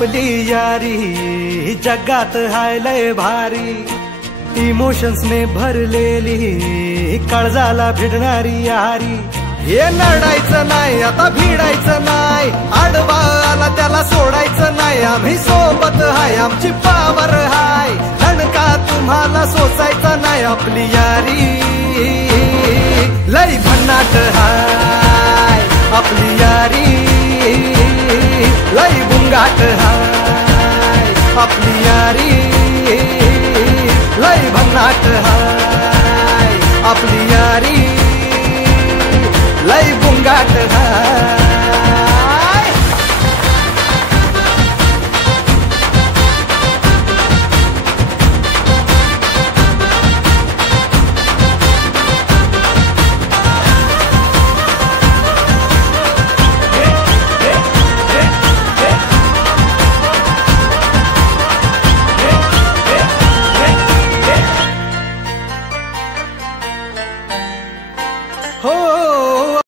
आपली यारी जगात हाय लय भारी, इमोशन्स ने भरलेली काळजाला भिडणारी यारी। हे नडायचं नाही आता भिडायचं नाही, आडवा आला त्याला सोडायचं नाही, आम्ही सोबत हाय आमची पावर हाय, धणका तुम्हाला सोसायचा नाही। आपली यारी लय भन्नाट हाय, आपली यारी लय बुंगाट हाय, आपली यारी लय भन्नाट हाय, आपली यारी लय बुंगाट हाय।